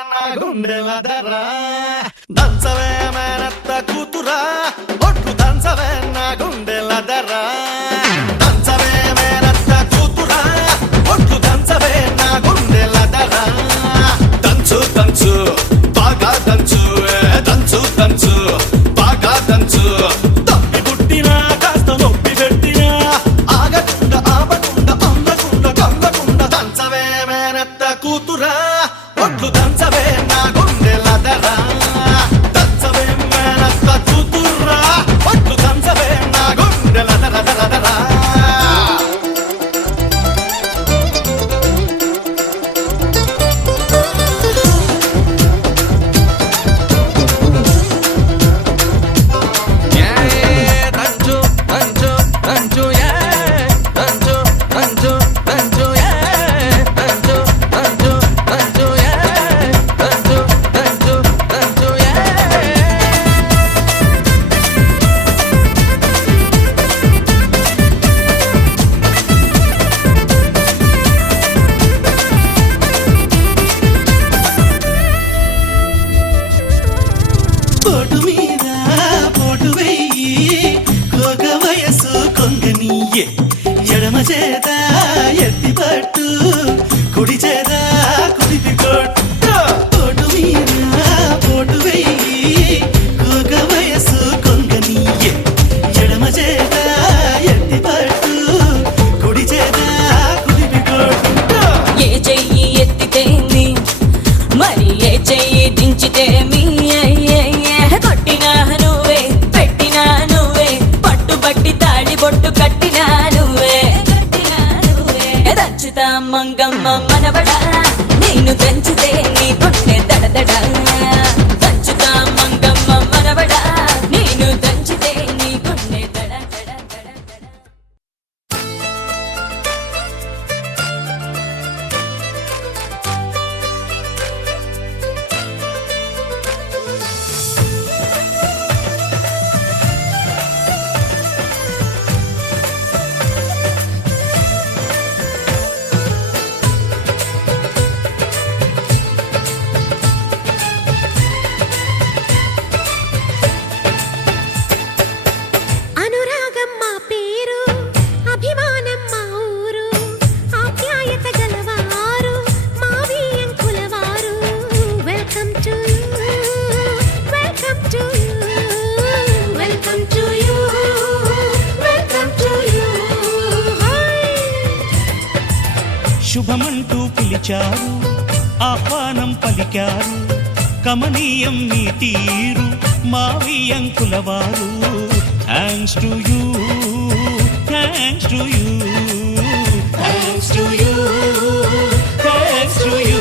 నా గుండెల దర్రా దంచవే మేనత్త కూతురా ఒట్టు దంచవే నా గుండెల దర్రా దంచవే మేనత్త కూతురా ఒట్టు దంచవే నా గుండెల దర్రా దంచు దంచు బాగా దంచు దంచు దంచు బాగా దంచు తప్పి పుట్టినా కాస్త నొప్పి పెట్టినా ఆగకుండా ఆపకుండా అందకుండా కందకుండా దంచవే మేనత్త కూతురా ఒట్లు దంచవే నా గుండెల దర్రా దంచవే మేనత్త కూతురా ఒట్లు దంచవే నా గుండెల దర్రా దర్రా దర్రా పోటు మీద పోటు వెయ్యి కోక వయసు కొంగనీయే ఎడమ చేత ఎత్తి పట్టు కుడి చేత కుడిపి కొట్టు పోటు మీద పోటు వెయ్యి కోక వయసు కొంగనీయే ఎడమ చేత ఎత్తి పట్టు కుడి చేత కుడిపి కొట్టు ఏ చెయ్యి ఎత్తితేమి మరి ఏ చెయ్యి దించితేమి కొట్టినా నువ్వే పెట్టినా నువ్వే పట్టుబట్టి తాడి బొట్టు కట్టినా నువ్వే దంచుతా మంగమ్మ మనవడా నేను దంచితే నీ గుండె దడదడ దంచుతా మంగమ్మ మనవడా నేను దంచితే నీ గుండె దడ దడ దడ దడ అనురాగం మా పేరు అభిమానం మా ఊరు ఆప్యాయత గలవారు మా బియ్యం కులవారు welcome to you welcome to you welcome to you welcome to you శుభమంటూ పిలిచారు ఆహ్వానం పలికారు కమనీయం నీ తీరు మావియంకులవారు thanks to you thanks to you thanks to you thanks to you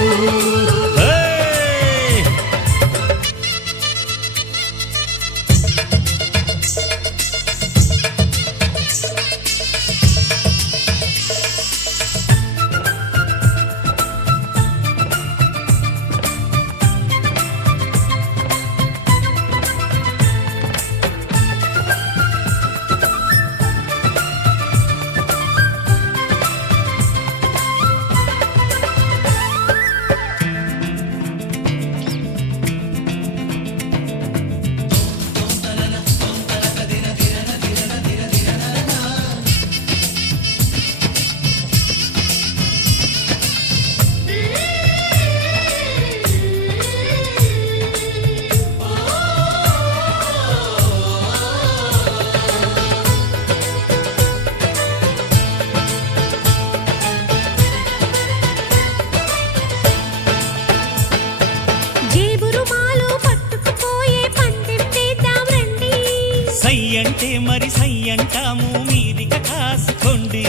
సై అంటే మరి సై అంటాము మీరిక కాసుకోండి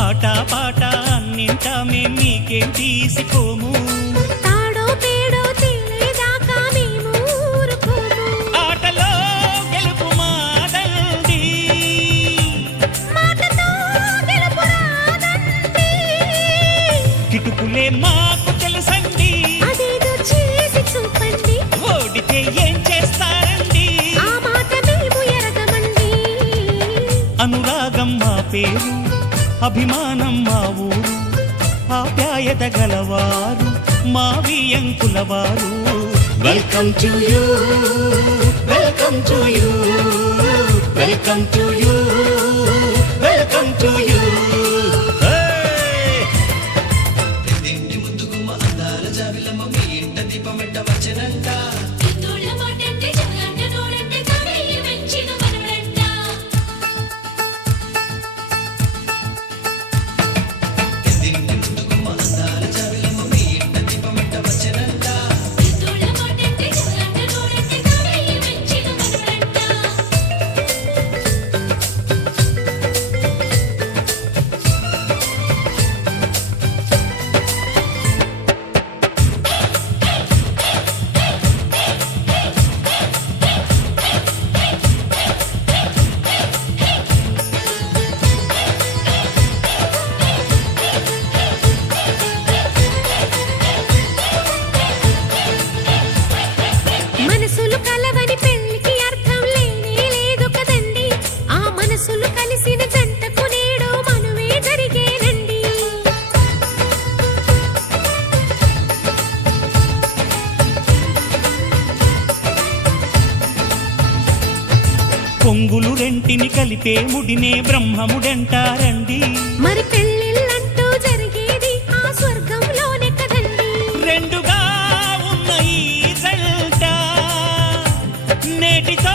ఆట పాట అన్నింటా మేం మీకేం తీసిపోము తాడో పేడో తెలియదాకా మేము ఊరుకోము ఆటలో గెలుపు మాదండి మాటతో గెలుపు రాదండి కిటుకులే మాకు తెలుసండి అదేదో చేసి చూపండి ఓడితే ఏం చేస్తారండి ఆ మాట మేము ఎరగమండి అనురాగం మా పేరు, అభిమానం మా ఊరు, ఆప్యాయత గలవారు మా వియంకులవారు. Welcome to you, welcome to you, welcome to you, welcome to you. మనసులు కలవని పెళ్లికి అర్థం లేనే లేదు కదండి. ఆ మనసులు కలిసిన జంటకు నేడు మనువే జరిగేనండి. పొంగులు రెంటిని కలిపే ముడినే బ్రహ్మముడంటారండి. మరి పెళ్ళిళ్ళంటూ జరిగేది ఆ స్వర్గంలోనే కదండి. రెండుగా ఉన్న ఈ జంట నేటితో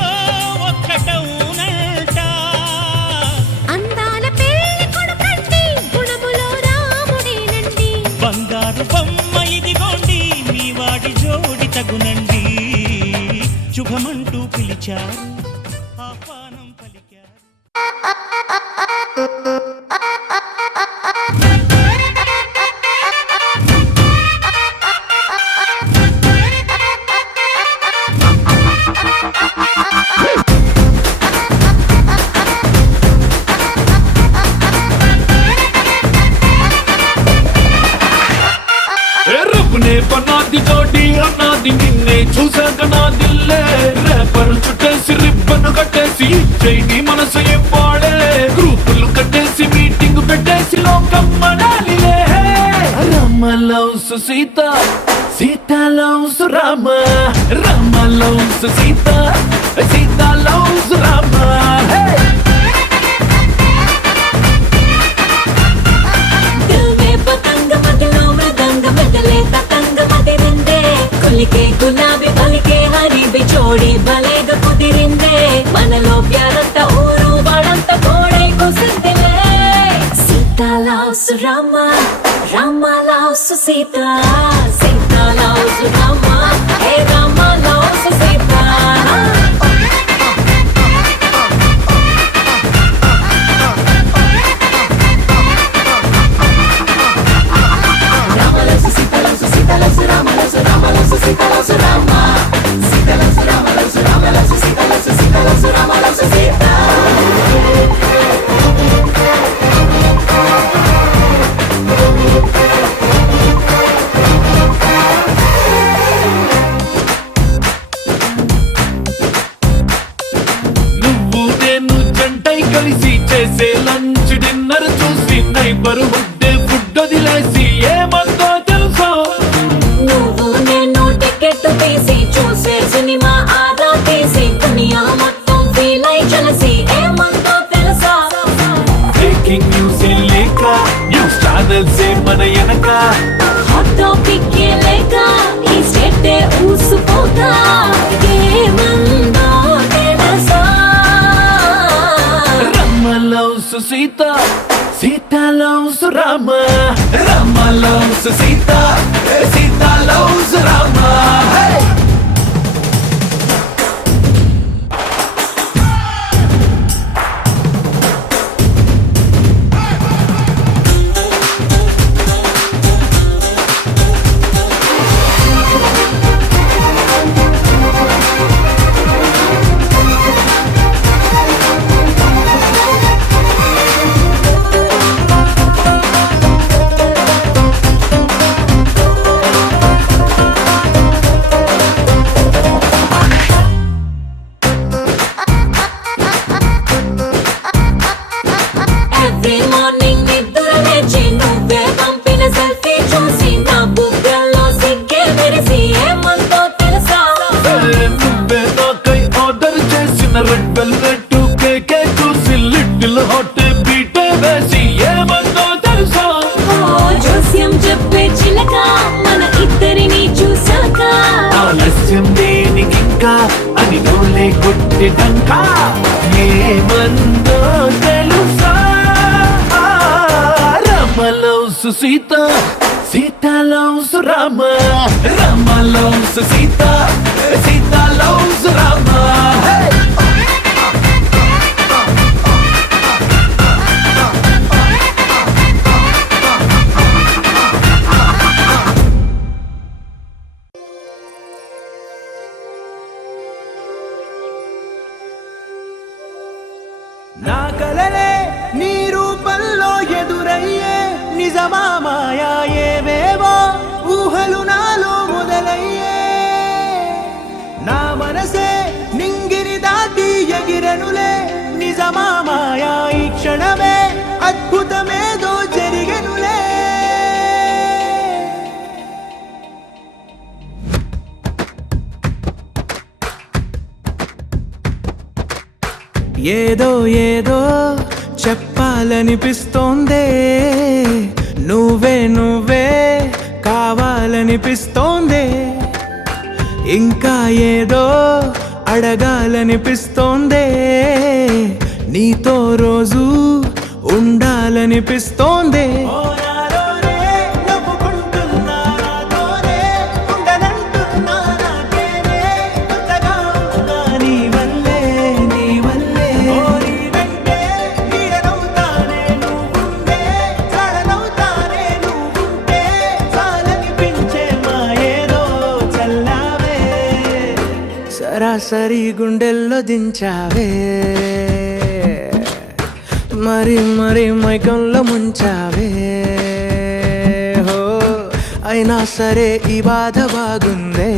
ఒక్కటవునంట. అందాల పెళ్లి కొడుకండి, గుణములో రాముడేనండి. బంగారు బొమ్మ ఇదిగోండి, మీ వాడి జోడి తగునండి. శుభమంటూ పిలిచారు, ఆహ్వానం పలికారు. రబ్బునే పన్నాది జోడి అన్నాది నిన్నే చూసాక నా దిల్లే. రేపర్ చుట్టేసి రిబ్బన్ కట్టేసి చైని మనసు ఇవ్వాడే. గ్రూపులు కట్టేసి మీటింగ్ పెట్టేసి లోకం మనాలిలే. Rama loves Sita, Sita loves Rama. Rama loves Sita, Sita loves Rama. दिल में पतंग मदिलों में दंग बदले ततंग मदिरिंदे కొలికే గులాబీ పలికే హరి బిచోడి బలేగ కుదిరిందే మనలో ప్యారంత ఊరు వాడంత కోడై కుసిందిలే Sita loves Rama Rama loves Sita Sita loves Rama hey Rama loves Sita నువ్వు నేను జంటై కలిసి చేసే లంచ్ డిన్నర్ చూసి నైబర్ హుడ్ ఫుడ్ వదిలేసి ఏమందో తెలుసా. నువ్వు నేను టికెట్ తీసి చూసే సినిమా ఆదా తీసి దునియా మొత్తం ఫీల్ అయి కలిసి ఏమందో తెలుసా బ్రేకింగ్ న్యూస్ లేక న్యూస్ ఛానల్స్ మన వెనక. హాట్ టాపిక్ లేక ఈ స్టేట్ ఊసుకోగా ఏమందో తెలుసా Rama loves Sita, Sita loves Rama. Rama loves Sita, Sita loves Rama. మోగే డంకా ఏమందో తెలుసా Rama loves Sita Sita loves Rama Rama loves Sita Sita loves Rama నా కలలే నీ రూపంలో ఎదురయ్యే నిజమా మాయా ఏవేవో ఊహలు నాలో మొదలయ్యే నా మనసే నింగిని దాటి ఎగిరనులే నిజమా మాయా ఈ క్షణమే అద్భుతమేదో జరిగెనులే ఏదో ఏదో చెప్పాలనిపిస్తోందే నువ్వే నువ్వే కావాలనిపిస్తోందే ఇంకా ఏదో అడగాలనిపిస్తోందే నీతో రోజు ఉండాలనిపిస్తోందే సరాసరి గుండెల్లో దించావే మరి మరి మైకంలో ముంచావే హో అయినా సరే ఈ బాధ బాగుందే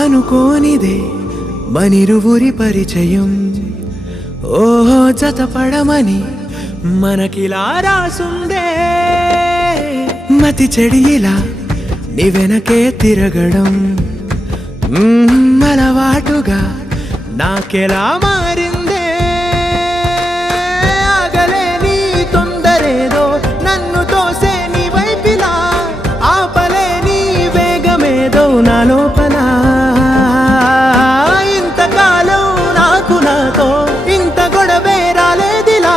అనుకోనిదే మనిరువురి పరిచయం ఓహో జతపడమని మనకిలా రాసుందే మతి చెడి ఇలా నీ వెనకే తిరగడం అలవాటుగా నాకెలా మారిందే ఆగలేని తొందరేదో నన్ను తోసే నీ వైపిలా ఆపలేని వేగమేదో నా లోపల ఇంతకాలం నాకు నాతో ఇంత గొడవే రాలేదిలా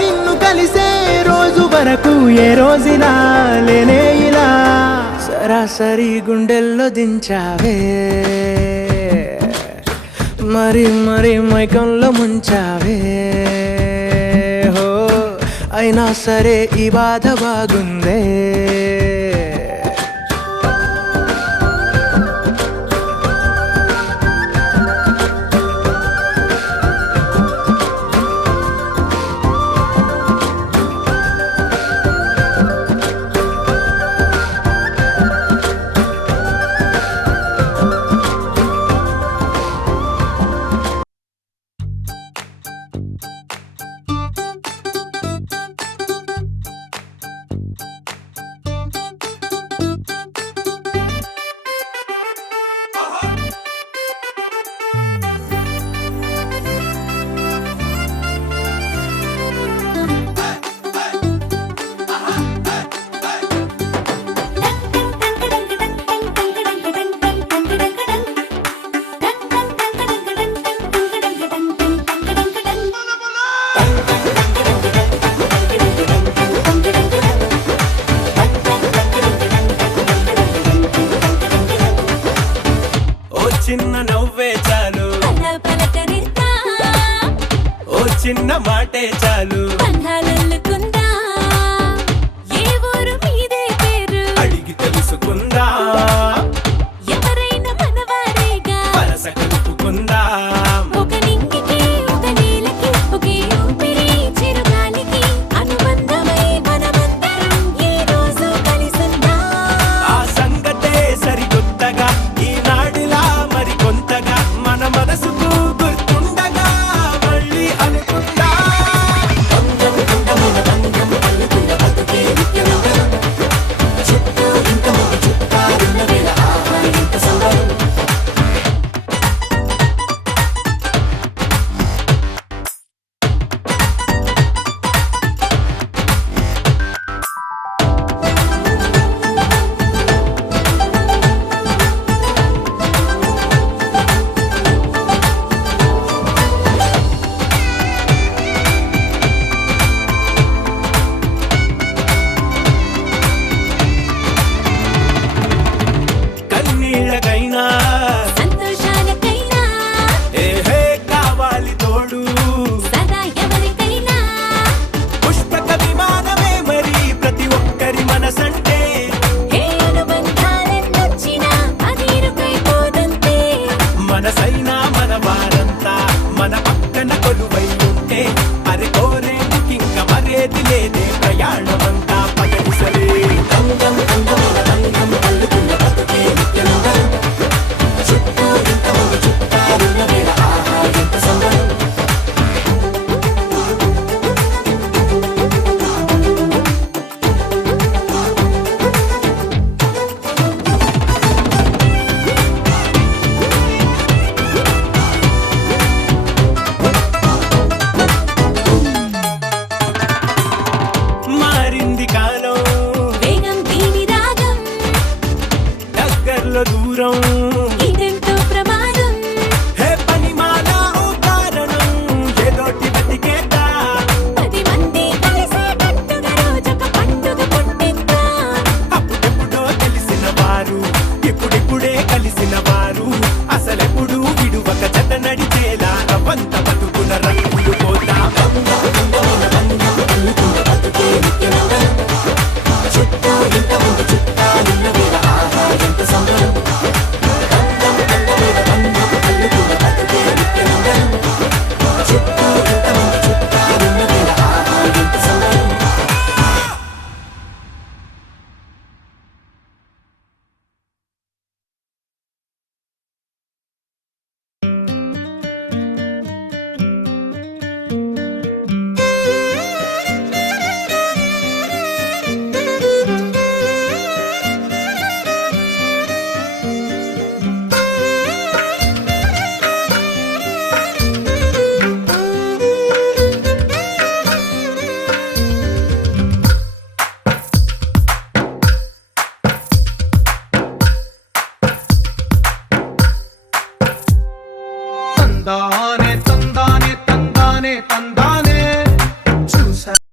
నిన్ను కలిసే రోజు వరకు ఏ రోజులా లేనే ఇలా సరాసరి గుండెల్లో దించావే మరి మరి మైకంలో ముంచావే హో అయినా సరే ఈ బాధ బాగుందే చిన్న నవ్వే చాలు ఓ చిన్న మాటే చాలు అడిగి తెలుసుకుందా ఎవరు సొగసైనా మన వార